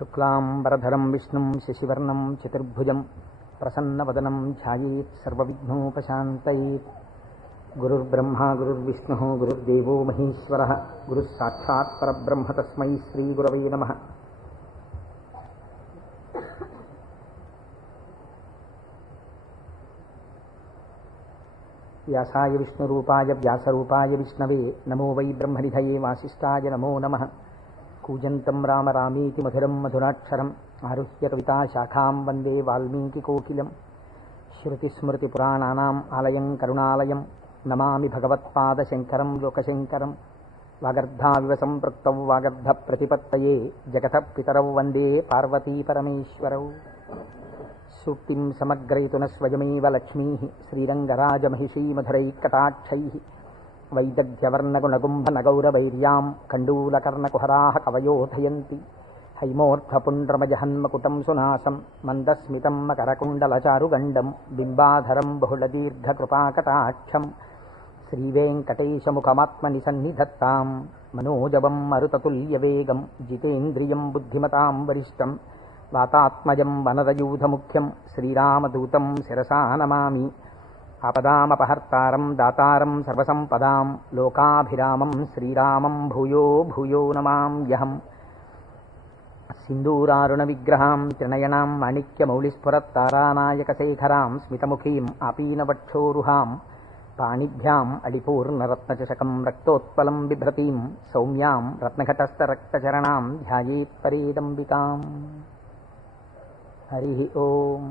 శుక్లాంబరధరం విష్ణుం శశివర్ణం చతుర్భుజం ప్రసన్నవదనం ధ్యాయేత్ సర్వవిఘ్నోపశాంతయేత్. గురుర్బ్రహ్మా గురుర్విష్ణుః గురుర్దేవో మహేశ్వరః గురుః సాక్షాత్ పరబ్రహ్మ తస్మై శ్రీగురవే నమః. వ్యాసాయ విష్ణురూపాయ వ్యాసరూపాయ విష్ణవే నమో వై బ్రహ్మనిధయే వాసిష్ఠాయ నమో నమః. కూజంతం రామ రామేతి మధురం మధురాక్షరం ఆరుహ్య కవితాశాఖాం వందే వాల్మీకికోకిలం. శృతిస్మృతిపురాణానాం ఆలయం కరుణాలయం నమామి భగవత్పాదశంకరం లోకశంకరం. వాగర్ధావివ సంపృక్తౌ వాగర్ధప్రతిపత్తయే జగతః పితరౌ వందే పార్వతీపరమేశ్వరౌ. సూక్తిం సమగ్రయతున స్వయమేవ లక్ష్మీః శ్రీరంగరాజమహిషీమధురైకటాక్షైః. వైదగ్ధ్యవర్ణగుణగుంభనగౌరవైర్యాం కండూలకర్ణకుహరాः కవయోధయంతి. హైమోర్ధ్వపుండ్రమజహన్మకుటం సునాసం మందస్మితం మకరకుండలచారుగండం బింబాధరం బహుళదీర్ఘకృపాకటాక్షం. శ్రీవేంకటేశముఖమాత్మని సన్నిధత్తాం మనోజవం మరుతతుల్యవేగం జితేంద్రియం బుద్ధిమతాం వరిష్టం. వాతాత్మజం వనరయూధముఖ్యం శ్రీరామదూతం శిరసా నమామి. ఆపదామపహర్తారం దాతారం సర్వసంపదాం లోకాభిరామం శ్రీరామం భూయో భూయో నమామ్యహం. సింధూరారుణ విగ్రహాం త్రినయనాం మాణిక్యమౌళిస్ఫురత్తారానాయకశేఖరాం స్మితముఖీం ఆపీనవక్షోరుహాం. పాణిభ్యాం అళిపూర్ణరత్నచషకం రక్తోత్పలం బిభ్రతీం సౌమ్యాం రత్నఘటస్థరక్తచరణాం ధ్యాయేత్ పరేదంబికాం. హరి ఓం.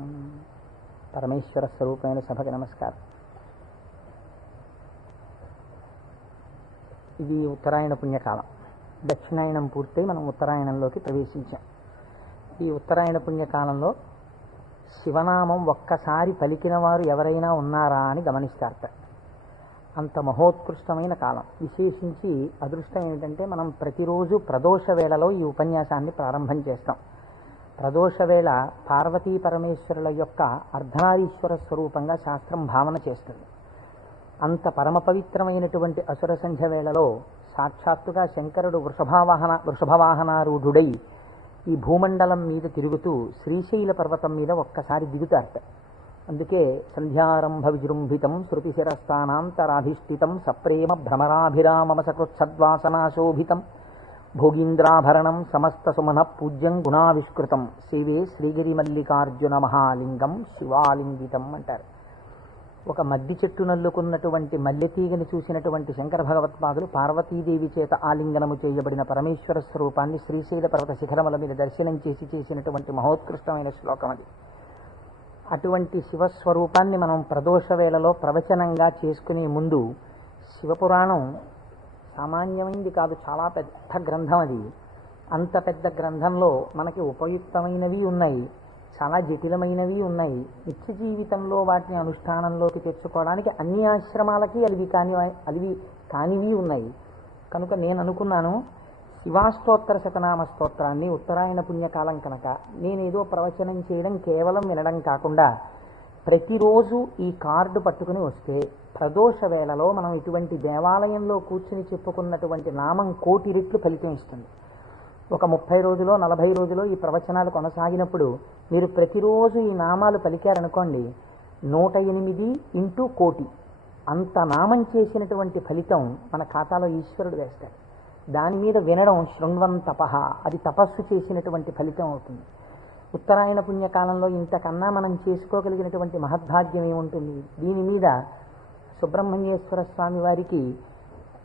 పరమేశ్వర స్వరూపమైన సభకి నమస్కారం. ఇది ఉత్తరాయణ పుణ్యకాలం. దక్షిణాయనం పూర్తయి మనం ఉత్తరాయణంలోకి ప్రవేశించాం. ఈ ఉత్తరాయణ పుణ్యకాలంలో శివనామం ఒక్కసారి పలికిన వారు ఎవరైనా ఉన్నారా అని గమనిస్తారట. అంత మహోత్కృష్టమైన కాలం. విశేషించి అదృష్టం ఏమిటంటే మనం ప్రతిరోజు ప్రదోష వేళలో ఈ ఉపన్యాసాన్ని ప్రారంభం చేస్తాం. ప్రదోష వేళ పార్వతీ పరమేశ్వరుల యొక్క అర్ధనారీశ్వర స్వరూపంగా శాస్త్రం భావన చేస్తుంది. అంత పరమ పవిత్రమైనటువంటి అసుర సంధ్య వేళలో సాక్షాత్తుగా శంకరుడు వృషభవాహనారూఢుడై ఈ భూమండలం మీద తిరుగుతూ శ్రీశైల పర్వతం మీద ఒక్కసారి దిగుతారట. అందుకే సంధ్యారంభ విజృంభితం శృతిశిరస్థానాంతరాధిష్ఠితం సప్రేమ భ్రమరాభిరామమసకృత్సద్వాసనాశోభితం భోగీంద్రాభరణం సమస్త సుమన పూజ్యం గుణావిష్కృతం సేవే శ్రీగిరి మల్లికార్జున మహాలింగం శివాలింగితం అంటారు. ఒక మద్ది చెట్టు నల్లుకున్నటువంటి మల్లెతీగని చూసినటువంటి శంకర భగవత్పాదులు పార్వతీదేవి చేత ఆలింగనము చేయబడిన పరమేశ్వర స్వరూపాన్ని శ్రీశైల పర్వత శిఖరముల మీద దర్శనం చేసినటువంటి మహోత్కృష్టమైన శ్లోకం అది. అటువంటి శివస్వరూపాన్ని మనం ప్రదోష వేళలో ప్రవచనంగా చేసుకునే ముందు శివపురాణం సామాన్యమైంది కాదు, చాలా పెద్ద గ్రంథం అది. అంత పెద్ద గ్రంథంలో మనకి ఉపయుక్తమైనవి ఉన్నాయి, చాలా జటిలమైనవి ఉన్నాయి. నిత్య జీవితంలో వాటిని అనుష్ఠానంలోకి తెచ్చుకోవడానికి అన్ని ఆశ్రమాలకి అలివి కానివి ఉన్నాయి. కనుక నేను అనుకున్నాను, శివాష్టోత్తర శతనామ స్తోత్రాన్ని ఉత్తరాయణ పుణ్యకాలం కనుక నేనేదో ప్రవచనం చేయడం కేవలం వినడం కాకుండా ప్రతిరోజు ఈ కార్డు పట్టుకుని వస్తే ప్రదోష వేళలో మనం ఇటువంటి దేవాలయంలో కూర్చుని చెప్పుకున్నటువంటి నామం 1,000,000 రెట్లు ఫలితం ఇస్తుంది. ఒక 30 రోజులో 40 రోజులో ఈ ప్రవచనాలు కొనసాగినప్పుడు మీరు ప్రతిరోజు ఈ నామాలు పలికారనుకోండి, 108 ఇంటూ 1,000,000 అంత నామం చేసినటువంటి ఫలితం మన ఖాతాలో ఈశ్వరుడు వేస్తాడు. దాని మీద వినడం శృణ్వం తపః, అది తపస్సు చేసినటువంటి ఫలితం అవుతుంది. ఉత్తరాయణ పుణ్యకాలంలో ఇంతకన్నా మనం చేసుకోగలిగినటువంటి మహద్భాగ్యం ఏముంటుంది? దీని మీద సుబ్రహ్మణ్యేశ్వర స్వామి వారికి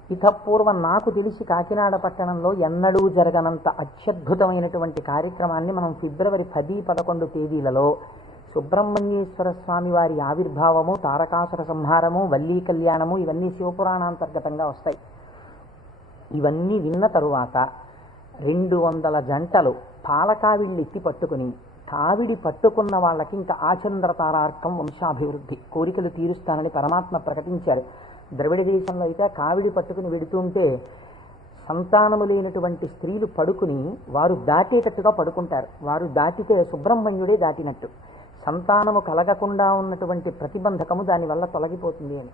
ఇతపూర్వం నాకు తెలిసి కాకినాడ పట్టణంలో ఎన్నడూ జరగనంత అత్యద్భుతమైనటువంటి కార్యక్రమాన్ని మనం ఫిబ్రవరి 10, 11 తేదీలలో సుబ్రహ్మణ్యేశ్వర స్వామి వారి ఆవిర్భావము, తారకాసుర సంహారము, వల్లీ కళ్యాణము ఇవన్నీ శివపురాణాంతర్గతంగా వస్తాయి. ఇవన్నీ విన్న తరువాత 200 జంటలు పాలకావిళ్ళు ఎత్తి పట్టుకుని, కావిడి పట్టుకున్న వాళ్ళకి ఇంకా ఆచంద్రతారార్కం వంశాభివృద్ధి కోరికలు తీరుస్తానని పరమాత్మ ప్రకటించారు. ద్రవిడ దేశంలో అయితే కావిడి పట్టుకుని వెడుతుంటే సంతానము లేనటువంటి స్త్రీలు పడుకుని వారు దాటేటట్టుగా పడుకుంటారు. వారు దాటితే సుబ్రహ్మణ్యుడే దాటినట్టు. సంతానము కలగకుండా ఉన్నటువంటి ప్రతిబంధకము దానివల్ల తొలగిపోతుంది అని.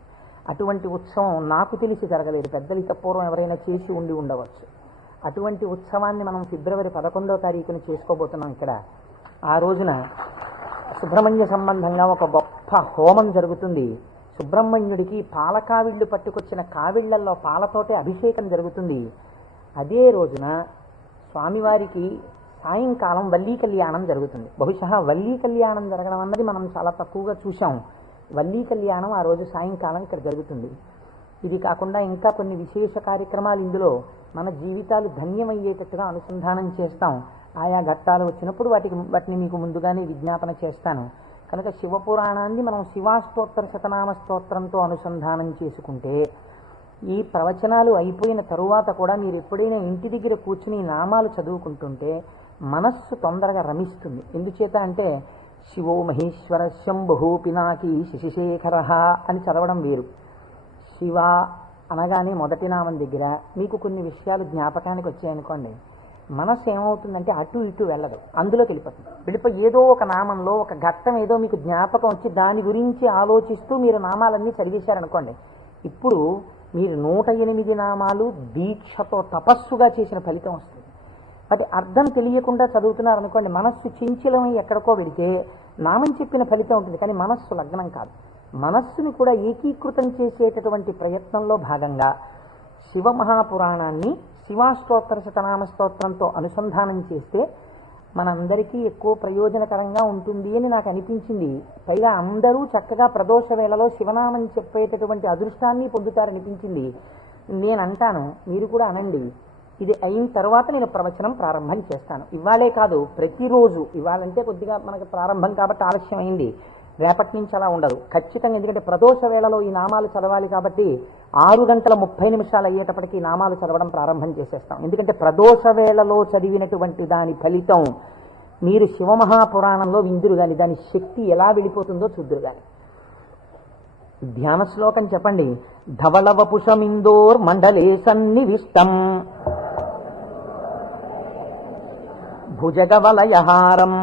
అటువంటి ఉత్సవం నాకు తెలిసి జరగలేదు. పెద్దలు పూర్వం ఎవరైనా చేసి ఉండవచ్చు. అటువంటి ఉత్సవాన్ని మనం ఫిబ్రవరి 11వ తారీఖున చేసుకోబోతున్నాం ఇక్కడ. ఆ రోజున సుబ్రహ్మణ్య సంబంధంగా ఒక గొప్ప హోమం జరుగుతుంది. సుబ్రహ్మణ్యుడికి పాలకావిళ్ళు పట్టుకొచ్చిన కావిళ్లల్లో పాలతోటే అభిషేకం జరుగుతుంది. అదే రోజున స్వామివారికి సాయంకాలం వల్లీ కళ్యాణం జరుగుతుంది. బహుశా వల్లీ కళ్యాణం జరగడం అన్నది మనం చాలా తక్కువగా చూసాం. వల్లీ కళ్యాణం ఆ రోజు సాయంకాలం ఇక్కడ జరుగుతుంది. ఇది కాకుండా ఇంకా కొన్ని విశేష కార్యక్రమాలు ఇందులో మన జీవితాలు ధన్యమయ్యేటట్టుగా అనుసంధానం చేస్తాం. ఆయా ఘట్టాలు వచ్చినప్పుడు వాటిని మీకు ముందుగానే విజ్ఞాపన చేస్తాను. కనుక శివపురాణాన్ని మనం శివాష్టోత్తర శతనామ స్తోత్రంతో అనుసంధానం చేసుకుంటే ఈ ప్రవచనాలు అయిపోయిన తరువాత కూడా మీరు ఎప్పుడైనా ఇంటి దగ్గర కూర్చుని నామాలు చదువుకుంటుంటే మనస్సు తొందరగా రమిస్తుంది. ఎందుచేత అంటే శివో మహేశ్వర శంభు పినాకి శశిశేఖర అని చదవడం వేరు. శివ అనగానే మొదటి నామం దగ్గర మీకు కొన్ని విషయాలు జ్ఞాపకానికి వచ్చాయనుకోండి, మనస్సు ఏమవుతుందంటే అటు ఇటు వెళ్ళదు, అందులోకి వెళ్ళిపోయి ఏదో ఒక నామంలో ఒక ఘట్టం ఏదో మీకు జ్ఞాపకం వచ్చి దాని గురించి ఆలోచిస్తూ మీరు నామాలన్నీ చదివేశారనుకోండి, ఇప్పుడు మీరు 108 నామాలు దీక్షతో తపస్సుగా చేసిన ఫలితం వస్తుంది. వాటి అర్థం తెలియకుండా చదువుతున్నారనుకోండి, మనస్సు చించలమై ఎక్కడికో వెళితే నామం చెప్పిన ఫలితం ఉంటుంది, కానీ మనస్సు లగ్నం కాదు. మనస్సుని కూడా ఏకీకృతం చేసేటటువంటి ప్రయత్నంలో భాగంగా శివమహాపురాణాన్ని శివాష్టోత్తర శతనామ స్తోత్రంతో అనుసంధానం చేస్తే మనందరికీ ఎక్కువ ప్రయోజనకరంగా ఉంటుంది అని నాకు అనిపించింది. పైగా అందరూ చక్కగా ప్రదోష వేళలో శివనామం చెప్పేటటువంటి అదృష్టాన్ని పొందుతారనిపించింది. నేను అంటాను, మీరు కూడా అనండి. ఇది అయిన తర్వాత నేను ప్రవచనం ప్రారంభం చేస్తాను. ఇవాళే కాదు, ప్రతిరోజు. ఇవాళంటే కొద్దిగా మనకి ప్రారంభం కాబట్టి ఆలస్యం అయింది, రేపటి నుంచి అలా ఉండదు ఖచ్చితంగా. ఎందుకంటే ప్రదోష వేళలో ఈ నామాలు చదవాలి కాబట్టి 6:30 అయ్యేటప్పటికి ఈ నామాలు చదవడం ప్రారంభం చేసేస్తాం. ఎందుకంటే ప్రదోష వేళలో చదివినటువంటి దాని ఫలితం మీరు శివమహాపురాణంలో విందురు గాని దాని శక్తి ఎలా వెళ్ళిపోతుందో చూద్దురు గాని. ధ్యాన శ్లోకం చెప్పండి. ధవళవపుషమిందోర్ మండలే సన్నివిష్టం భుజగవలయహారం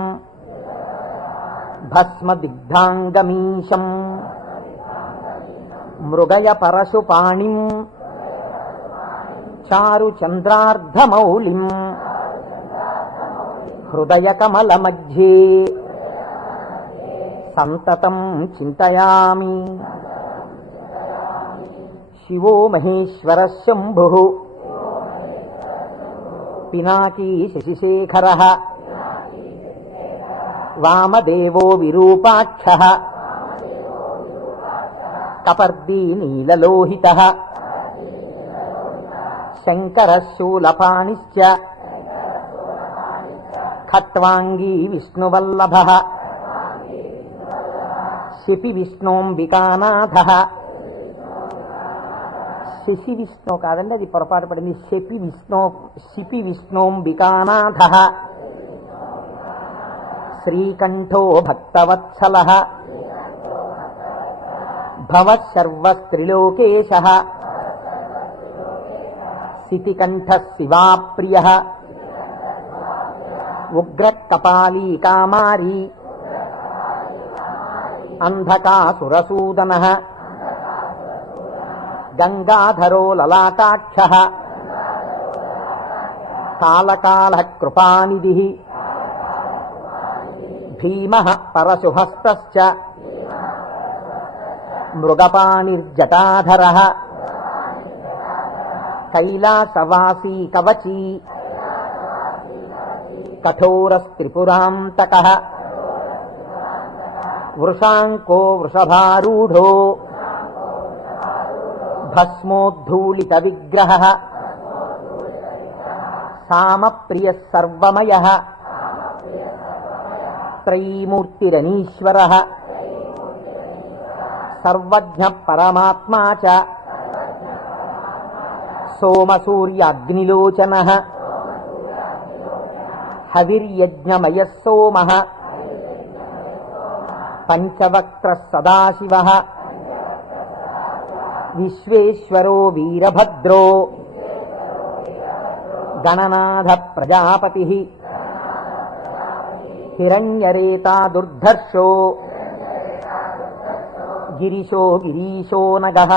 భస్మదిగ్ధాంగమీశం మృగయ పరశుపాణిం చారు చంద్రార్ధమౌళిం హృదయ కమల మధ్యే సంతతం చింతయామి. శివో మహేశ్వర శంభు పినాకీ శశిశేఖర వామదేవో విరూపాక్ష కపర్దీ నీలలోహిత శంకర శూలపాణిశ్చ ఖట్వాంగీ విష్ణువల్లభ శిపి విష్ణోంబికానాథ. శశి విష్ణు కాదండి, అది పొరపాటు పడింది. శిపి విష్ణోంబికానాథ శ్రీకంఠో భక్తవత్సల భవశర్వస్త్రిలోకేశ సితికంఠ శివాప్రియ ఉగ్రకపాలీ కామారీ అంధకాసురసూదన గంగాధరో లలాటాక్ష కాలకాల కృపానిధి భీమ పరశుహస్త మృగపాణిర్జటాధర కైలాసవాసీ కవచీ కఠోరస్త్రిపురాంతక వృషాంకో వృషభారూఢో భస్మోద్ధూళిత విగ్రహ సామప్రియ సర్వమయ త్రైమూర్తిరనీశ్వర సర్వజ్ఞ పరమాత్మా చ సోమసూర్యాగ్నిలోచన హవిర్యజ్ఞమయ సోమ పంచవక్త్ర సదాశివ విశ్వేశ్వరో వీరభద్రో గణనాథ ప్రజాపతి హిరణ్యరేతా దుర్ధర్షో గిరిశో గిరీశో నగః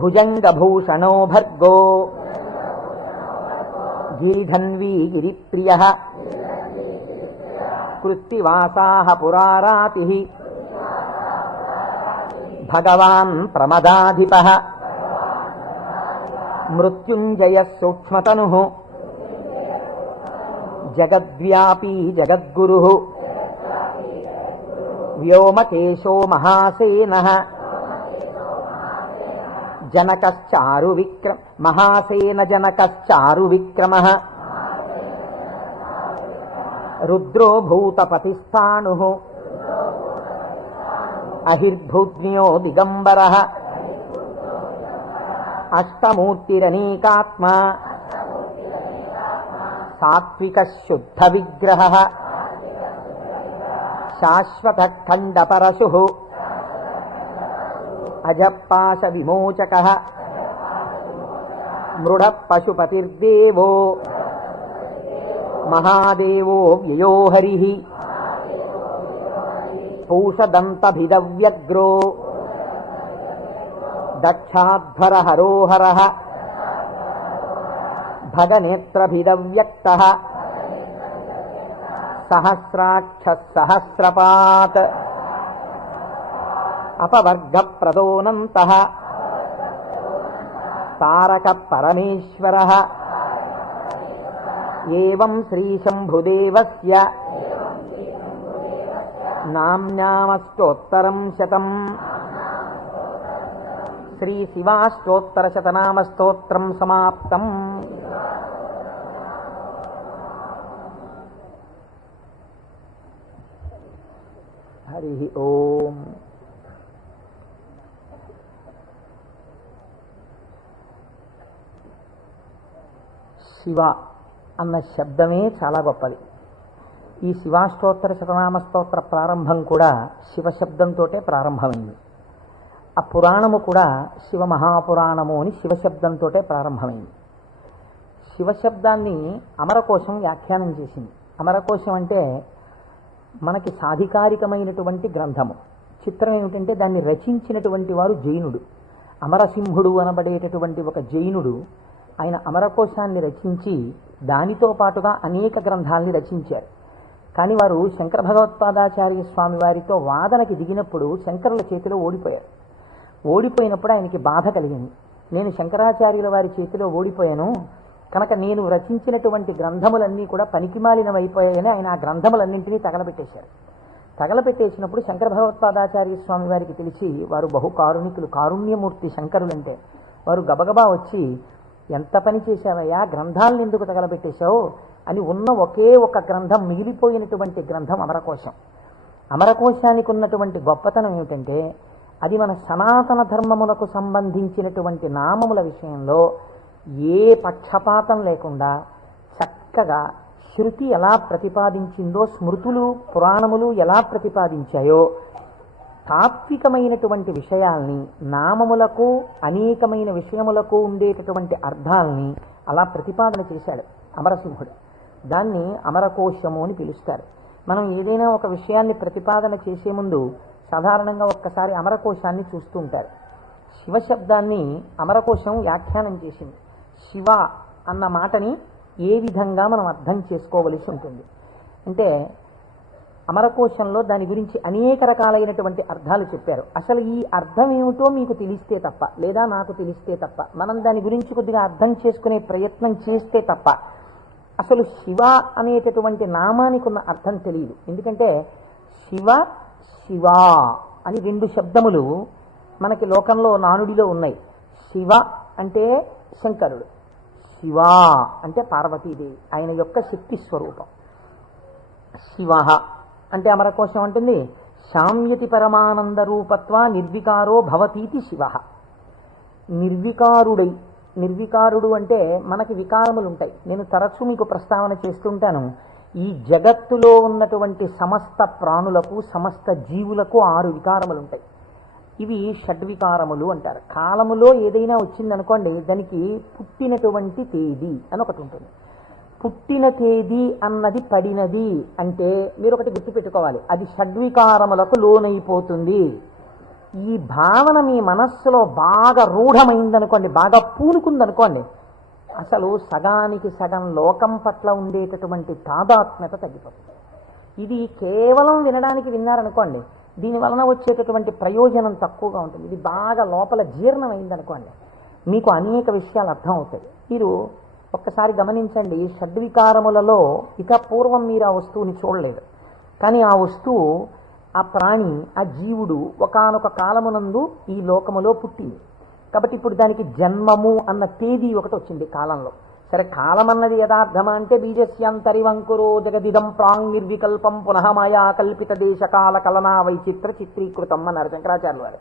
భుజంగభూషణో భర్గో గిరిధన్వీ గిరిప్రియ కృత్తివాసాః పురారాతిః భగవాన్ ప్రమదాధిపః మృత్యుంజయః సూక్ష్మతనుః జగద్వ్యాపీ జగద్గురుః వ్యోమకేశో మహాసేనః జనకశ్చారు విక్రమ మహాసేన జనకశ్చారు విక్రమః రుద్రో భూతపతిస్థాణుః అహిర్భూజ్ఞో దిగంబరః అష్టమూర్తిరనేకాత్మా సాత్విక శుద్ధ విగ్రహః శాశ్వత ఖండపరశుః అజపాశ విమోచకః మృఢ పశుపతిర్దేవో మహాదేవో వ్యయో హరిః పూషదంతభిదవ్యగ్రో దక్షాధ్వర హరోహరః భగనేత్రభిదవ్యక్తః సహస్రాక్ష సహస్రపాత్ అపవర్గప్రదోనంతః తారక పరమేశ్వరః ఏవం శ్రీశంభుదేవస్య నామ్నామస్తోత్తరం శతం శ్రీశివాష్టోత్తరశతనామస్తోత్రం సమాప్తం. హరి ఓం. శివ అన్న శబ్దమే చాలా గొప్పది. ఈ శివాష్టోత్తర శతనామ స్తోత్ర ప్రారంభం కూడా శివశబ్దంతో ప్రారంభమైంది. ఆ పురాణము కూడా శివ మహాపురాణము అని శివశబ్దంతో ప్రారంభమైంది. శివశబ్దాన్ని అమరకోశం వ్యాఖ్యానం చేసింది. అమరకోశం అంటే మనకి సాధికారికమైనటువంటి గ్రంథము. చిత్రం ఏమిటంటే దాన్ని రచించినటువంటి వారు జైనుడు. అమరసింహుడు అనబడేటటువంటి ఒక జైనుడు ఆయన అమరకోశాన్ని రచించి దానితో పాటుగా అనేక గ్రంథాలని రచించారు. కానీ వారు శంకర భగవత్పాదాచార్య స్వామి వారితో వాదనకి దిగినప్పుడు శంకరుల చేతిలో ఓడిపోయారు. ఓడిపోయినప్పుడు ఆయనకి బాధ కలిగింది. నేను శంకరాచార్యుల వారి చేతిలో ఓడిపోయాను కనుక నేను రచించినటువంటి గ్రంథములన్నీ కూడా పనికిమాలినవైపోయాయని ఆయన ఆ గ్రంథములన్నింటినీ తగలబెట్టేశారు. తగలబెట్టేసినప్పుడు శంకర భగవత్పాదాచార్య స్వామి వారికి తెలిసి వారు బహు కారుణికులు, కారుణ్యమూర్తి శంకరులంటే. వారు గబగబా వచ్చి, ఎంత పని చేశావయ్యా, గ్రంథాలను ఎందుకు తగలబెట్టేశావు అని ఉన్న ఒకే ఒక గ్రంథం, మిగిలిపోయినటువంటి గ్రంథం అమరకోశం. అమరకోశానికి ఉన్నటువంటి గొప్పతనం ఏమిటంటే అది మన సనాతన ధర్మములకు సంబంధించినటువంటి నామముల విషయంలో ఏ పక్షపాతం లేకుండా చక్కగా శృతి ఎలా ప్రతిపాదించిందో, స్మృతులు పురాణములు ఎలా ప్రతిపాదించాయో తాత్వికమైనటువంటి విషయాల్ని, నామములకు అనేకమైన విషయములకు ఉండేటటువంటి అర్థాలని అలా ప్రతిపాదన చేశాడు అమరసింహుడు. దాన్ని అమరకోశము అని పిలుస్తారు. మనం ఏదైనా ఒక విషయాన్ని ప్రతిపాదన చేసే ముందు సాధారణంగా ఒక్కసారి అమరకోశాన్ని చూస్తూ ఉంటారు. శివశబ్దాన్ని అమరకోశం వ్యాఖ్యానం చేసింది. శివ అన్న మాటని ఏ విధంగా మనం అర్థం చేసుకోవలసి ఉంటుంది అంటే అమరకోశంలో దాని గురించి అనేక రకాలైనటువంటి అర్థాలు చెప్పారు. అసలు ఈ అర్థం ఏమిటో మీకు తెలిస్తే తప్ప, లేదా నాకు తెలిస్తే తప్ప, మనం దాని గురించి కొద్దిగా అర్థం చేసుకునే ప్రయత్నం చేస్తే తప్ప అసలు శివ అనేటటువంటి నామానికి ఉన్న అర్థం తెలియదు. ఎందుకంటే శివ శివ అని రెండు శబ్దములు మనకి లోకంలో నానుడిలో ఉన్నాయి. శివ అంటే శంకరుడు, శివ అంటే పార్వతీదేవి, ఆయన యొక్క శక్తి స్వరూపం. శివ అంటే అమరకోశం అంటుంది శామ్యతి పరమానంద రూపత్వ నిర్వికారో భవతీతి శివ. నిర్వికారుడై, నిర్వికారుడు అంటే మనకి వికారములు ఉంటాయి. నేను తరచూ మీకు ప్రస్తావన చేస్తుంటాను. ఈ జగత్తులో ఉన్నటువంటి సమస్త ప్రాణులకు, సమస్త జీవులకు 6 వికారములు ఉంటాయి. ఇవి షడ్వికారములు అంటారు. కాలములో ఏదైనా వచ్చిందనుకోండి, దానికి పుట్టినటువంటి తేదీ అని ఒకటి ఉంటుంది. పుట్టిన తేదీ అన్నది పడినది అంటే మీరు ఒకటి గుర్తుపెట్టుకోవాలి, అది షడ్వికారములకు లోనైపోతుంది. ఈ భావన మీ మనస్సులో బాగా రూఢమైందనుకోండి, బాగా పూనుకుందనుకోండి, అసలు సగానికి సగం లోకం పట్ల ఉండేటటువంటి తాదాత్మ్యత తగ్గిపోతుంది. ఇది కేవలం వినడానికి విన్నారనుకోండి, దీని వలన వచ్చేటటువంటి ప్రయోజనం తక్కువగా ఉంటుంది. ఇది బాగా లోపల జీర్ణమైందనుకోండి, మీకు అనేక విషయాలు అర్థం అవుతాయి. మీరు ఒక్కసారి గమనించండి, షడ్వికారములలో ఇక పూర్వం మీరు ఆ వస్తువుని చూడలేదు, కానీ ఆ వస్తువు, ఆ ప్రాణి, ఆ జీవుడు ఒకానొక కాలమునందు ఈ లోకములో పుట్టింది. కాబట్టి ఇప్పుడు దానికి జన్మము అన్న తేదీ ఒకటి వచ్చింది కాలంలో. సరే, కాలం అన్నది యథార్థమా అంటే బీజస్యాంతరివంకురో జగదిదం ప్రాంగ్ నిర్వికల్పం పునః మాయా కల్పిత దేశకాల కలనా వైచిత్ర చిత్రీకృతం అన్నారు శంకరాచార్యుల వారు.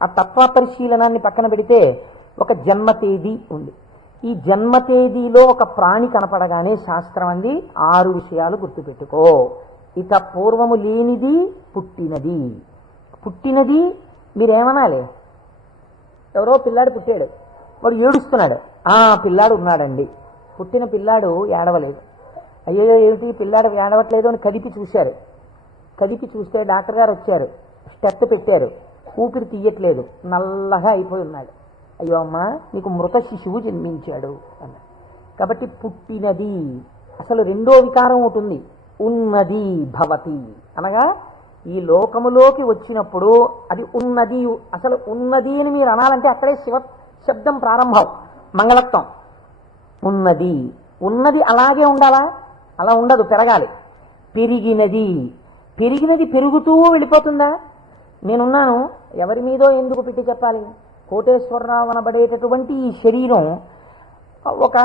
ఆ తత్వ పరిశీలనాన్ని పక్కన పెడితే ఒక జన్మ తేదీ ఉంది. ఈ జన్మ తేదీలో ఒక ప్రాణి కనపడగానే శాస్త్రం అంది 6 విషయాలు గుర్తుపెట్టుకో. ఇక పూర్వము లేనిది పుట్టినది. పుట్టినది మీరేమనాలి? ఎవరో పిల్లాడు పుట్టాడు, వాడు ఏడుస్తున్నాడు, పిల్లాడు ఉన్నాడండి. పుట్టిన పిల్లాడు ఏడవలేదు. అయ్యో ఏమిటి పిల్లాడు ఏడవట్లేదు అని కదిపి చూశారు. కదిపి చూస్తే డాక్టర్ గారు వచ్చారు, స్టెప్ పెట్టారు, ఊపిరి తీయట్లేదు, నల్లగా అయిపోయి ఉన్నాడు. అయ్యో అమ్మా, నీకు మృత శిశువు జన్మించాడు అన్న. కాబట్టి పుట్టినది. అసలు రెండో వికారం ఉంటుంది, ఉన్నది భవతి అనగా ఈ లోకములోకి వచ్చినప్పుడు అది ఉన్నది. అసలు ఉన్నది అని మీరు అనాలంటే అక్కడే శివ శబ్దం ప్రారంభం, మంగళత్వం. ఉన్నది. ఉన్నది అలాగే ఉండాలా? అలా ఉండదు, పెరగాలి. పెరిగినది. పెరిగినది పెరుగుతూ వెళ్ళిపోతుందా? నేనున్నాను, ఎవరి మీదో ఎందుకు పెట్టి చెప్పాలి? కోటేశ్వరరావు అనబడేటటువంటి ఈ శరీరం ఒక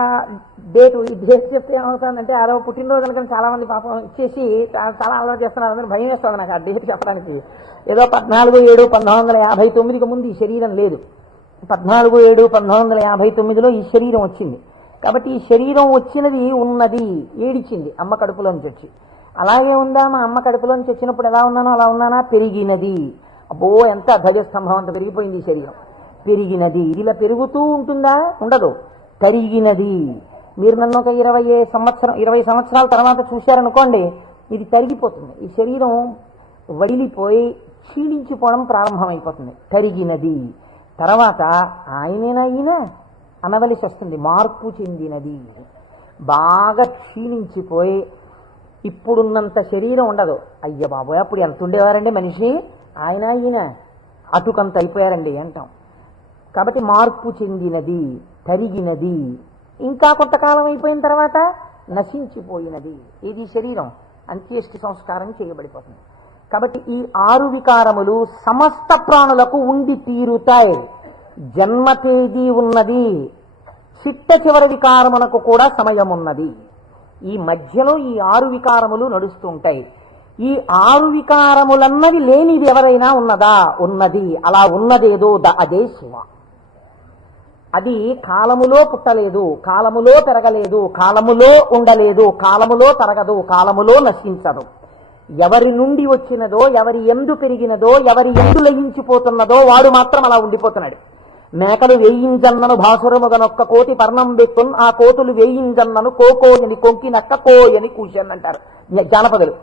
డేటు, ఈ డేట్ చెప్తే ఏమవుతుందంటే అదో పుట్టినరోజు కనుక చాలా మంది పాపం ఇచ్చేసి చాలా అలవాటు చేస్తున్నారు. అందరూ భయం వేస్తుంది నాకు ఆ డేట్ చెప్పడానికి. ఏదో 14/7/1959కి ముందు ఈ శరీరం లేదు. 14/7/1959లో ఈ శరీరం వచ్చింది. కాబట్టి ఈ శరీరం వచ్చినది ఉన్నది, ఏడిచింది అమ్మ కడుపులోంచి వచ్చి. అలాగే ఉందా? మా అమ్మ కడుపులోంచి వచ్చినప్పుడు ఎలా ఉన్నానో అలా ఉన్నానా? పెరిగినది. అబ్బో, ఎంత ధ్వజస్తంభం అంత పెరిగిపోయింది ఈ శరీరం. పెరిగినది. ఇది ఇలా పెరుగుతూ ఉంటుందా? ఉండదు. తరిగినది. మీరు నన్ను ఒక 20 సంవత్సరాల తర్వాత చూశారనుకోండి, ఇది తరిగిపోతుంది. ఈ శరీరం వడిలిపోయి క్షీణించిపోవడం ప్రారంభమైపోతుంది. తరిగినది. తర్వాత ఆయనేనా ఈయన అనవలసి వస్తుంది, మార్పు చెందినది. బాగా క్షీణించిపోయి ఇప్పుడున్నంత శరీరం ఉండదు. అయ్య బాబోయ్, అప్పుడు ఎంత ఉండేవారండి మనిషి, ఆయన ఈయన అటుకంత అయిపోయారండి అంటాం. కాబట్టి మార్పు చెందినది, తరిగినది. ఇంకా కొంతకాలం అయిపోయిన తర్వాత నశించిపోయినది. ఇది శరీరం అంత్యేష్టి సంస్కారం చేయబడిపోతుంది. కాబట్టి ఈ 6 వికారములు సమస్త ప్రాణులకు ఉండి తీరుతాయి. జన్మ తేదీ ఉన్నది, చిట్ట చివరి వికారమునకు కూడా సమయం ఉన్నది. ఈ మధ్యలో ఈ 6 వికారములు నడుస్తుంటాయి. ఈ 6 వికారములన్నది లేనిది ఎవరైనా ఉన్నదా? ఉన్నది. అలా ఉన్నదేదో అదే శివ. అది కాలములో పుట్టలేదు, కాలములో పెరగలేదు, కాలములో ఉండలేదు, కాలములో తరగదు, కాలములో నశించదు. ఎవరి నుండి వచ్చినదో, ఎవరి ఎందు పెరిగినదో, ఎవరి ఎందు లయించిపోతున్నదో వాడు మాత్రం అలా ఉండిపోతున్నాడు. మేకలు వేయింజన్నను భాసురముగనొక్క కోటి పర్ణం బెక్కున్, ఆ కోతులు వేయింజన్నను కోకోయని కొంకినక్క కోయని కూర్చొని అంటారు జానపదులు.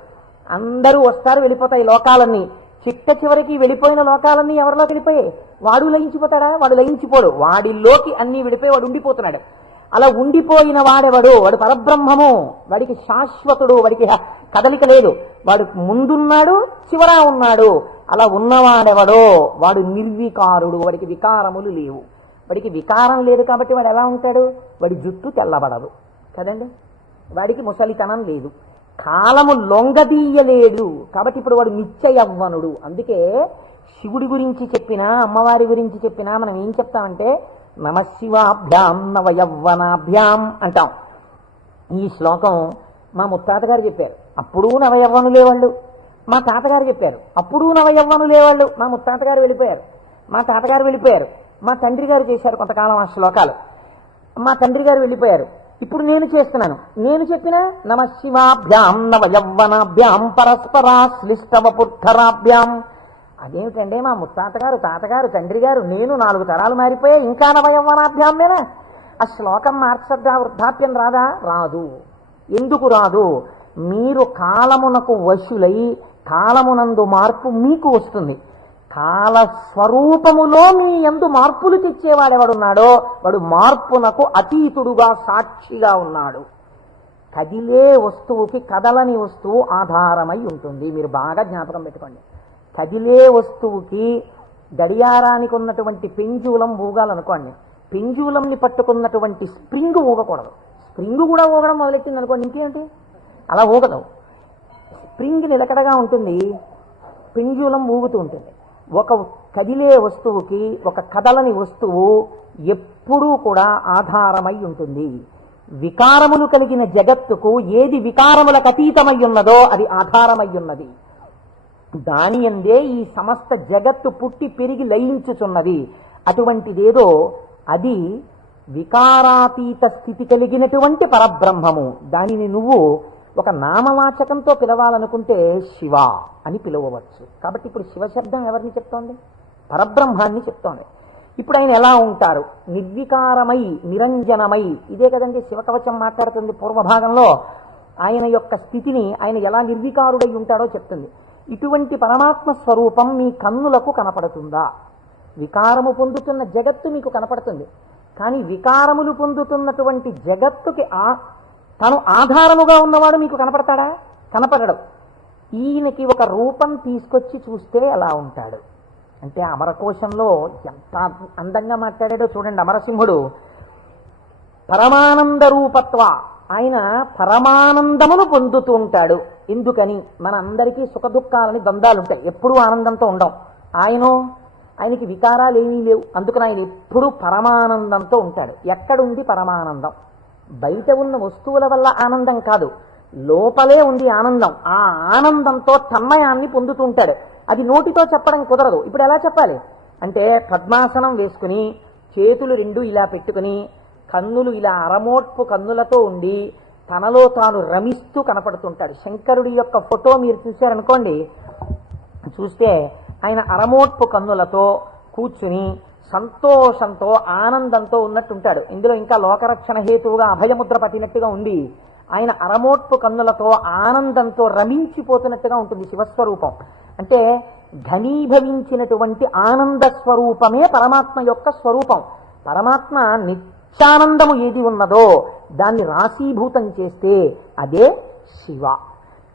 అందరూ వస్తారు, వెళ్ళిపోతాయి లోకాలన్నీ. చిట్ట చివరికి వెళ్ళిపోయిన లోకాలన్నీ ఎవరిలోకి వెళ్ళిపోయాయి? వాడు లయించిపోతాడా? వాడు లయించిపోడు. వాడిలోకి అన్నీ వెళ్ళిపోయి వాడు ఉండిపోతున్నాడు. అలా ఉండిపోయిన వాడెవడు? వాడు పరబ్రహ్మము. వాడికి శాశ్వతుడు, వాడికి కదలిక లేదు. వాడు ముందున్నాడు, చివరా ఉన్నాడు. అలా ఉన్నవాడెవడో వాడు నిర్వికారుడు. వాడికి వికారములు లేవు. వాడికి వికారం లేదు కాబట్టి వాడు ఎలా ఉంటాడు? వాడి జుట్టు తెల్లబడదు కదండి, వాడికి ముసలితనం లేదు, కాలము లొంగదీయలేడు. కాబట్టి ఇప్పుడు వాడు నిత్య యవ్వనుడు. అందుకే శివుడి గురించి చెప్పినా, అమ్మవారి గురించి చెప్పినా మనం ఏం చెప్తామంటే నమశివాభ్యాం నవయవ్వనాభ్యాం అంటాం. ఈ శ్లోకం మా ముత్తాత గారు చెప్పారు, అప్పుడు నవయవ్వనులే వాళ్ళు. మా తాతగారు చెప్పారు, అప్పుడు నవయవ్వనులే వాళ్ళు. మా ముత్తాత గారు వెళ్ళిపోయారు, మా తాతగారు వెళ్ళిపోయారు, మా తండ్రి గారు చేశారు కొంతకాలం ఆ శ్లోకాలు, మా తండ్రి గారు వెళ్ళిపోయారు. ఇప్పుడు నేను చేస్తున్నాను. నేను చెప్పిన నమశివాభ్యాం నవయవ్వనాభ్యాం పరస్పరాశ్లిష్టవపుద్ధరాభ్యాం. అదేమిటంటే మా ముత్తాతగారు, తాతగారు, తండ్రి గారు, నేను 4 తరాలు మారిపోయా, ఇంకా నవయవ్వనాభ్యామేనా? ఆ శ్లోకం మార్చద్దా? వృద్ధాప్యం రాదా? రాదు. ఎందుకు రాదు? మీరు కాలమునకు వశులై కాలమునందు మార్పు మీకు వస్తుంది. కాలస్వరూపములో మీ యందు మార్పులు తెచ్చేవాడెవడున్నాడో వాడు మార్పునకు అతీతుడుగా సాక్షిగా ఉన్నాడు. కదిలే వస్తువుకి కదలని వస్తువు ఆధారమై ఉంటుంది. మీరు బాగా జ్ఞాపకం పెట్టుకోండి. కదిలే వస్తువుకి గడియారానికి ఉన్నటువంటి పెంజూలం ఊగాలనుకోండి, పెంజూలంని పట్టుకున్నటువంటి స్ప్రింగ్ ఊగకూడదు. స్ప్రింగ్ కూడా ఊగడం మొదలెట్టింది అనుకోండి, ఇంకేంటి అలా ఊగదు. స్ప్రింగ్ నిలకడగా ఉంటుంది, పెంజూలం ఊగుతూ ఉంటుంది. ఒక కదిలే వస్తువుకి ఒక కదలని వస్తువు ఎప్పుడూ కూడా ఆధారమై ఉంటుంది. వికారములు కలిగిన జగత్తుకు ఏది వికారములకు అతీతమై ఉన్నదో అది ఆధారమై ఉన్నది. దాని యందే ఈ సమస్త జగత్తు పుట్టి పెరిగి లయించుచున్నది. అటువంటిదేదో అది వికారాతీత స్థితి కలిగినటువంటి పరబ్రహ్మము. దానిని నువ్వు ఒక నామవాచకంతో పిలవాలనుకుంటే శివ అని పిలవవచ్చు. కాబట్టి ఇప్పుడు శివశబ్దం ఎవరిని చెప్తోంది? పరబ్రహ్మాన్ని చెప్తోంది. ఇప్పుడు ఆయన ఎలా ఉంటారు? నిర్వికారమై నిరంజనమై. ఇదే కదండి శివకవచం మాట్లాడుతుంది పూర్వభాగంలో. ఆయన యొక్క స్థితిని ఆయన ఎలా నిర్వికారుడై ఉంటాడో చెప్తుంది. ఇటువంటి పరమాత్మ స్వరూపం మీ కన్నులకు కనపడుతుందా? వికారము పొందుతున్న జగత్తు మీకు కనపడుతుంది, కానీ వికారములు పొందుతున్నటువంటి జగత్తుకి తను ఆధారముగా ఉన్నవాడు మీకు కనపడతాడా? కనపడడు. ఈయనకి ఒక రూపం తీసుకొచ్చి చూస్తే ఎలా ఉంటాడు అంటే, అమరకోశంలో ఎంత అందంగా మాట్లాడాడో చూడండి. అమరసింహుడు పరమానంద రూపత్వ, ఆయన పరమానందమును పొందుతూ ఉంటాడు. ఎందుకని? మన అందరికీ సుఖదుఖాలని ద్వంద్వాలుంటాయి, ఎప్పుడూ ఆనందంతో ఉండం. ఆయనకి వికారాలు ఏమీ లేవు, అందుకని ఆయన ఎప్పుడూ పరమానందంతో ఉంటాడు. ఎక్కడుంది పరమానందం? బయట ఉన్న వస్తువుల వల్ల ఆనందం కాదు, లోపలే ఉంది ఆనందం. ఆ ఆనందంతో తన్మయాన్ని పొందుతూ ఉంటాడు. అది నోటితో చెప్పడం కుదరదు. ఇప్పుడు ఎలా చెప్పాలి అంటే, పద్మాసనం వేసుకుని చేతులు రెండు ఇలా పెట్టుకుని కన్నులు ఇలా అరమోట్పు కన్నులతో ఉండి తనలో తాను రమిస్తూ కనపడుతుంటాడు. శంకరుడి యొక్క ఫోటో మీరు చూశారనుకోండి, చూస్తే ఆయన అరమోట్పు కన్నులతో కూర్చుని సంతోషంతో ఆనందంతో ఉన్నట్టుంటాడు. ఇందులో ఇంకా లోకరక్షణ హేతువుగా అభయముద్ర పట్టినట్టుగా ఉంది. ఆయన అరమోట్పు కన్నులతో ఆనందంతో రమించిపోతున్నట్టుగా ఉంటుంది శివస్వరూపం. అంటే ఘనీభవించినటువంటి ఆనంద స్వరూపమే పరమాత్మ యొక్క స్వరూపం. పరమాత్మ నిత్యానందము ఏది ఉన్నదో దాన్ని రాశీభూతం చేస్తే అదే శివ.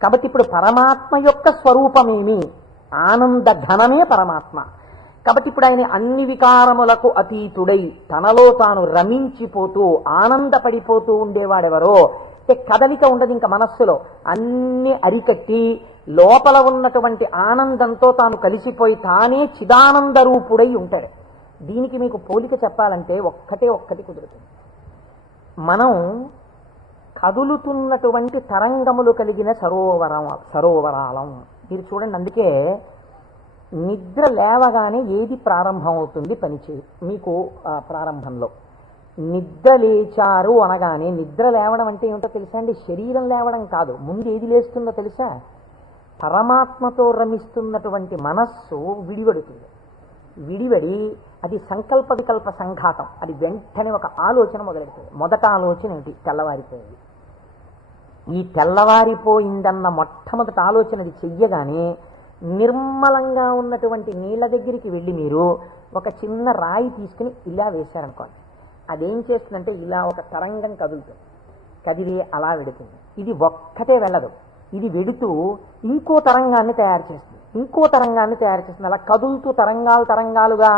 కాబట్టి ఇప్పుడు పరమాత్మ యొక్క స్వరూపమేమి? ఆనంద ఘనమే పరమాత్మ. కాబట్టి ఇప్పుడు ఆయన అన్ని వికారములకు అతీతుడై తనలో తాను రమించిపోతూ ఆనందపడిపోతూ ఉండేవాడెవరో, కదలిక ఉండదు ఇంకా మనస్సులో, అన్ని అరికట్టి లోపల ఉన్నటువంటి ఆనందంతో తాను కలిసిపోయి తానే చిదానంద రూపుడై ఉంటాడు. దీనికి మీకు పోలిక చెప్పాలంటే ఒక్కటి కుదురుతుంది. మనం కదులుతున్నటువంటి తరంగములు కలిగిన సరోవరాలం. మీరు చూడండి, అందుకే నిద్ర లేవగానే ఏది ప్రారంభం అవుతుంది పనిచేయి మీకు ప్రారంభంలో నిద్ర లేచారు అనగానే, నిద్ర లేవడం అంటే ఏమిటో తెలుసా అండి? శరీరం లేవడం కాదు. ముందు ఏది లేస్తుందో తెలుసా? పరమాత్మతో రమిస్తున్నటువంటి మనస్సు విడివడుతుంది. విడివడి అది సంకల్ప వికల్ప సంఘాతం. అది వెంటనే ఒక ఆలోచన మొదలెడుతుంది. మొదట ఆలోచన ఏంటి? తెల్లవారిపోయింది. ఈ తెల్లవారిపోయిందన్న మొట్టమొదటి ఆలోచన అది చెయ్యగానే నిర్మలంగా ఉన్నటువంటి నీళ్ల దగ్గరికి వెళ్ళి మీరు ఒక చిన్న రాయి తీసుకుని ఇలా వేశారనుకోండి, అదేం చేస్తుందంటే ఇలా ఒక తరంగం కదులుతుంది. కదిలి అలా వెడుతుంది. ఇది ఒక్కటే వెళ్ళదు, ఇది వెడుతూ ఇంకో తరంగాన్ని తయారు చేస్తుంది. అలా కదులుతూ తరంగాలుగా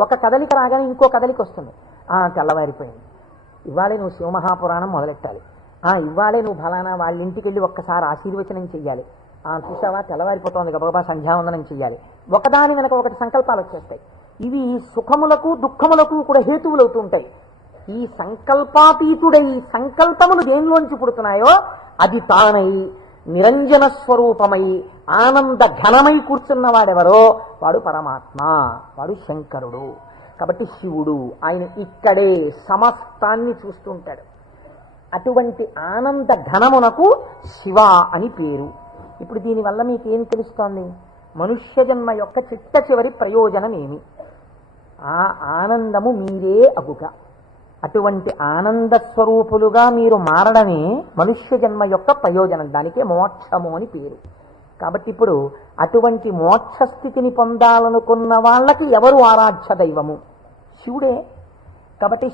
ఒక కదలిక రాగానే ఇంకో కదలిక వస్తుంది. తెల్లవారిపోయింది, ఇవాళే నువ్వు శివమహాపురాణం మొదలెట్టాలి, ఇవాళే నువ్వు ఫలానా వాళ్ళ ఇంటికి వెళ్ళి ఒక్కసారి ఆశీర్వచనం చెయ్యాలి, చూసావా తెల్లవారిపోతుంది గబగబా సంధ్యావందనం చెయ్యాలి. ఒకదాని వెనక ఒకటి సంకల్పాలు వచ్చేస్తాయి. ఇవి సుఖములకు దుఃఖములకు కూడా హేతువులు అవుతూ ఉంటాయి. ఈ సంకల్పాతీతుడై సంకల్పములు దేనిలోంచి పుడుతున్నాయో అది తానై నిరంజన స్వరూపమై ఆనంద ఘనమై కూర్చున్నవాడెవరో వాడు పరమాత్మ, వాడు శంకరుడు. కాబట్టి శివుడు ఆయన ఇక్కడే సమస్తాన్ని చూస్తుంటాడు. అటువంటి ఆనంద ఘనమునకు శివ అని పేరు. ఇప్పుడు దీనివల్ల మీకేం తెలుస్తోంది? మనుష్య జన్మ యొక్క చిట్ట చివరి ప్రయోజనం ఏమి? ఆ ఆనందము మీరే అగుట. అటువంటి ఆనంద స్వరూపులుగా మీరు మారడమే మనుష్య జన్మ యొక్క ప్రయోజనం. దానికే మోక్షము అని పేరు. కాబట్టి ఇప్పుడు అటువంటి మోక్షస్థితిని పొందాలనుకున్న వాళ్ళకి ఎవరు ఆరాధ్య దైవము? శివుడే. కాబట్టి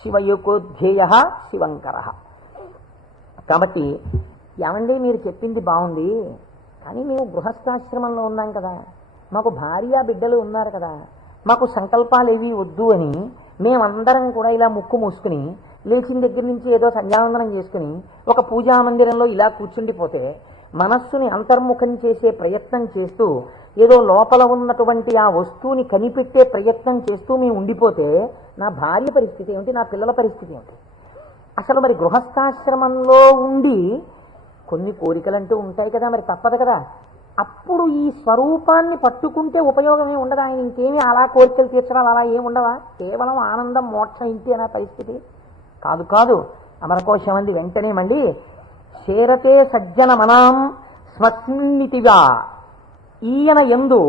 శివయోగోధ్యేయ శివంకర. కాబట్టి ఏమండి మీరు చెప్పింది బాగుంది, కానీ మేము గృహస్థాశ్రమంలో ఉన్నాం కదా, మాకు భార్య బిడ్డలు ఉన్నారు కదా, మాకు సంకల్పాలు ఏవి వద్దు అని మేమందరం కూడా ఇలా ముక్కు మూసుకుని లేచిన దగ్గర నుంచి ఏదో సంధ్యావందనం చేసుకుని ఒక పూజా మందిరంలో ఇలా కూర్చుండిపోతే, మనస్సుని అంతర్ముఖం చేసే ప్రయత్నం చేస్తూ ఏదో లోపల ఉన్నటువంటి ఆ వస్తువుని కనిపెట్టే ప్రయత్నం చేస్తూ మేము ఉండిపోతే నా భార్య పరిస్థితి ఏమిటి, నా పిల్లల పరిస్థితి ఏమిటి? అసలు మరి గృహస్థాశ్రమంలో ఉండి కొన్ని కోరికలంటూ ఉంటాయి కదా, మరి తప్పదు కదా. అప్పుడు ఈ స్వరూపాన్ని పట్టుకుంటే ఉపయోగమే ఉండదు. ఆయన ఇంకేమీ అలా కోరికలు తీర్చడాలు అలా ఏమి ఉండవా? కేవలం ఆనందం మోక్షం ఇంటి అనే పరిస్థితి కాదు. కాదు అమరకోశం అంది వెంటనే మళ్ళీ చేరతే సజ్జన మనాం స్మస్మిన్నితిగా, ఈయన యందు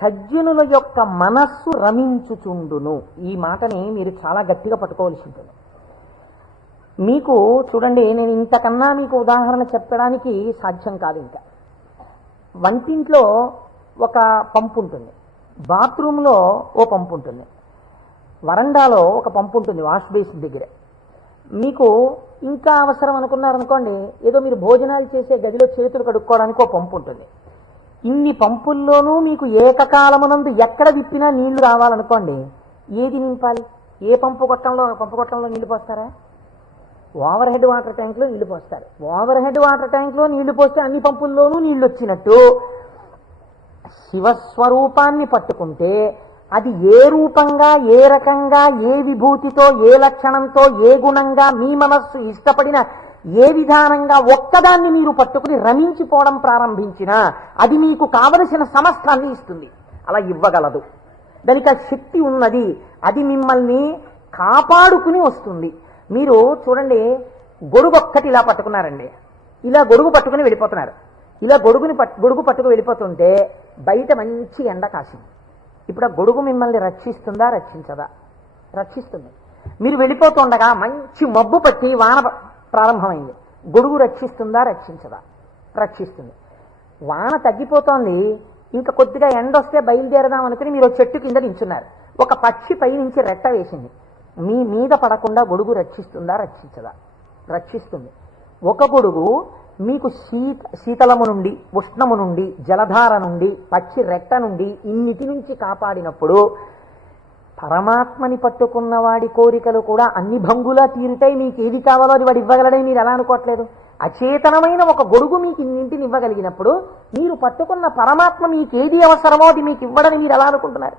సజ్జనుల యొక్క మనస్సు రమించుచుండును. ఈ మాటని మీరు చాలా గట్టిగా పట్టుకోవాల్సి ఉంటుంది. మీకు చూడండి, నేను ఇంతకన్నా మీకు ఉదాహరణ చెప్పడానికి సాధ్యం కాదు. ఇంకా వంటింట్లో ఒక పంపు ఉంటుంది, బాత్రూంలో ఓ పంపు ఉంటుంది, వరండాలో ఒక పంపు ఉంటుంది వాష్ బేసిన్ దగ్గర. మీకు ఇంకా అవసరం అనుకున్నారనుకోండి, ఏదో మీరు భోజనాలు చేసే గదిలో చేతులు కడుక్కోవడానికి ఒక పంపు ఉంటుంది. ఇన్ని పంపుల్లోనూ మీకు ఏకకాలమునందు ఎక్కడ విప్పినా నీళ్లు రావాలనుకోండి, ఏది నింపాలి? ఏ పంపు కొట్టంలో నీళ్లు పోస్తారా? ఓవర్ హెడ్ వాటర్ ట్యాంక్లో నీళ్లు పోస్తారు. ఓవర్ హెడ్ వాటర్ ట్యాంక్లో నీళ్లు పోస్తే అన్ని పంపుల్లోనూ నీళ్లు వచ్చినట్టు శివస్వరూపాన్ని పట్టుకుంటే అది ఏ రూపంగా, ఏ రకంగా, ఏ విభూతితో, ఏ లక్షణంతో, ఏ గుణంగా మీ మనస్సు ఇష్టపడిన ఏ విధానంగా ఒక్కదాన్ని మీరు పట్టుకుని రమించిపోవడం ప్రారంభించినా అది మీకు కావలసిన సమస్తాన్ని ఇస్తుంది. అలా ఇవ్వగలదు. దానికి ఆ శక్తి ఉన్నది. అది మిమ్మల్ని కాపాడుకుని వస్తుంది. మీరు చూడండి, గొడుగు ఒక్కటి ఇలా పట్టుకున్నారండి, ఇలా గొడుగు పట్టుకుని వెళ్ళిపోతున్నారు. ఇలా గొడుగు పట్టుకు వెళ్ళిపోతుంటే బయట మంచి ఎండ కాసింది. ఇప్పుడు ఆ గొడుగు మిమ్మల్ని రక్షిస్తుందా, రక్షించదా? రక్షిస్తుంది. మీరు వెళ్ళిపోతుండగా మంచి మబ్బు పట్టి వాన ప్రారంభమైంది. గొడుగు రక్షిస్తుందా, రక్షించదా? రక్షిస్తుంది. వాన తగ్గిపోతోంది, ఇంకా కొద్దిగా ఎండ వస్తే బయలుదేరదాం అనుకుని మీరు చెట్టు కింద నించున్నారు. ఒక పక్షి పైనుంచి రెట్ట వేసింది. మీ మీద పడకుండా గొడుగు రక్షిస్తుందా, రక్షించదా? రక్షిస్తుంది. ఒక గొడుగు మీకు శీతలము నుండి, ఉష్ణము నుండి, జలధార నుండి, పక్షి రెట్ట నుండి ఇన్నిటి నుంచి కాపాడినప్పుడు పరమాత్మని పట్టుకున్న వాడి కోరికలు కూడా అన్ని భంగులా తీరుతాయి. మీకు ఏది కావాలో అది వాడు ఇవ్వగలడని మీరు ఎలా అనుకోవట్లేదు? అచేతనమైన ఒక గొడుగు మీకు ఇన్నింటిని ఇవ్వగలిగినప్పుడు మీరు పట్టుకున్న పరమాత్మ మీకు ఏది అవసరమో అది మీకు ఇవ్వడని మీరు ఎలా అనుకుంటున్నారు?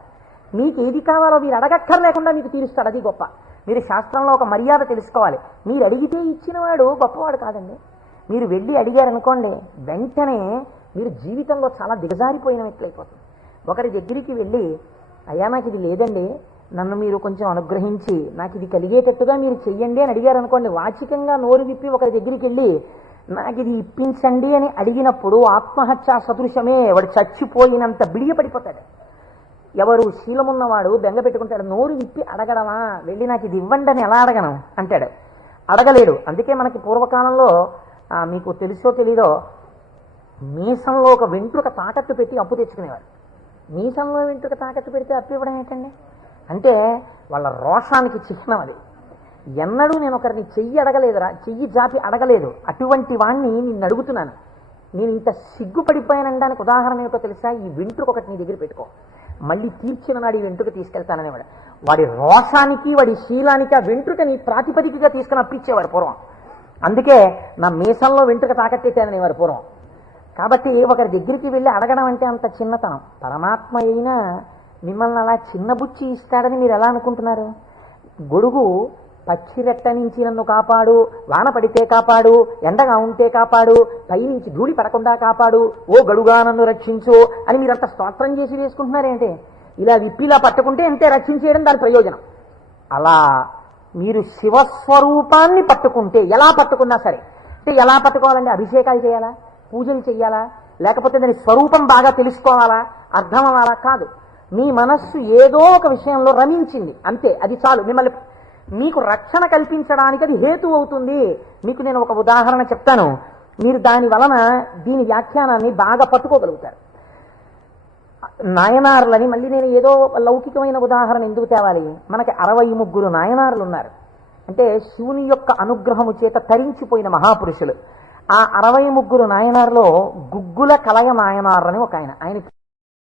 మీకు ఏది కావాలో మీరు అడగక్కర్లేకుండా మీకు తీరుస్తాడు. అది గొప్ప. మీరు శాస్త్రంలో ఒక మర్యాద తెలుసుకోవాలి. మీరు అడిగితే ఇచ్చినవాడు గొప్పవాడు కాదండి. మీరు వెళ్ళి అడిగారనుకోండి, వెంటనే మీరు జీవితంలో చాలా దిగజారిపోయినట్లయిపోతుంది. ఒకరి దగ్గరికి వెళ్ళి, అయ్యా నాకు ఇది లేదండి, నన్ను మీరు కొంచెం అనుగ్రహించి నాకు ఇది కలిగేటట్టుగా మీరు చెయ్యండి అని అడిగారు అనుకోండి, వాచికంగా నోరు విప్పి ఒకరి దగ్గరికి వెళ్ళి నాకు ఇది ఇప్పించండి అని అడిగినప్పుడు ఆత్మహత్యా సదృశమే. వాడు చచ్చిపోయినంత బిడియపడిపోతాడు. ఎవరు శీలమున్నవాడు బెంగ పెట్టుకుంటాడు. నోరు విప్పి అడగడమా, వెళ్ళి నాకు ఇది ఇవ్వండి అని ఎలా అడగను అంటాడు. అడగలేడు. అందుకే మనకి పూర్వకాలంలో మీకు తెలుసో తెలీదో, మీసంలో ఒక వెంట్రుక తాకట్టు పెట్టి అప్పు తెచ్చుకునేవారు. మీసంలో వెంట్రుక తాకట్టు పెడితే అప్పు ఇవ్వడం ఏంటండి? అంటే వాళ్ళ రోషానికి చిహ్నం అది. ఎన్నడూ నేను ఒకరిని చెయ్యి అడగలేదురా, చెయ్యి జాపి అడగలేదు. అటువంటి వాణ్ణి నిన్ను అడుగుతున్నాను. నేను ఇంత సిగ్గుపడిపోయానడానికి ఉదాహరణ ఏమిటో తెలుసా? ఈ వెంట్రుక ఒకటి నీ దగ్గర పెట్టుకో, మళ్ళీ తీర్చిన నాడు ఈ వెంట్రుక తీసుకెళ్తాననేవాడు. వాడి రోషానికి, వాడి శీలానికి ఆ వెంట్రుకని ప్రాతిపదికగా తీసుకుని అప్పిచ్చేవారు పూర్వం. అందుకే నా మీసంలో వెంట్రుక తాకట్టేశాననేవారు పూర్వం. కాబట్టి ఒకరి దగ్గరికి వెళ్ళి అడగడం అంటే అంత చిన్నతనం. పరమాత్మ అయినా మిమ్మల్ని అలా చిన్నబుచ్చి ఇస్తాడని మీరు ఎలా అనుకుంటున్నారు? గొడుగు పచ్చి రెట్ట నుంచి నన్ను కాపాడు, వాన పడితే కాపాడు, ఎండగా ఉంటే కాపాడు, పైనుంచి ధూళి పడకుండా కాపాడు, ఓ గడుగా నన్ను రక్షించు అని మీరంత స్తోత్రం చేసి వేసుకుంటున్నారేంటి? ఇలా విప్పిలా పట్టుకుంటే అంతే రక్షించేయడం దాని ప్రయోజనం. అలా మీరు శివస్వరూపాన్ని పట్టుకుంటే, ఎలా పట్టుకున్నా సరే, అంటే ఎలా పట్టుకోవాలంటే అభిషేకాలు చేయాలా, పూజలు చేయాలా, లేకపోతే దాని స్వరూపం బాగా తెలుసుకోవాలా, అర్థం అవ్వాలా? కాదు. మీ మనస్సు ఏదో ఒక విషయంలో రమించింది అంతే, అది చాలు. మిమ్మల్ని మీకు రక్షణ కల్పించడానికి అది హేతు అవుతుంది. మీకు నేను ఒక ఉదాహరణ చెప్తాను. మీరు దాని వలన దీని వ్యాఖ్యానాన్ని బాగా పట్టుకోగలుగుతారు. నాయనార్లని మళ్ళీ నేను ఏదో లౌకికమైన ఉదాహరణ ఎందుకు తేవాలి, మనకి 63 నాయనార్లు ఉన్నారు. అంటే శివుని యొక్క అనుగ్రహము చేత తరించిపోయిన మహాపురుషులు. ఆ 63 నాయనార్లో గుగ్గుల కలగ నాయనార్ అని ఒక ఆయన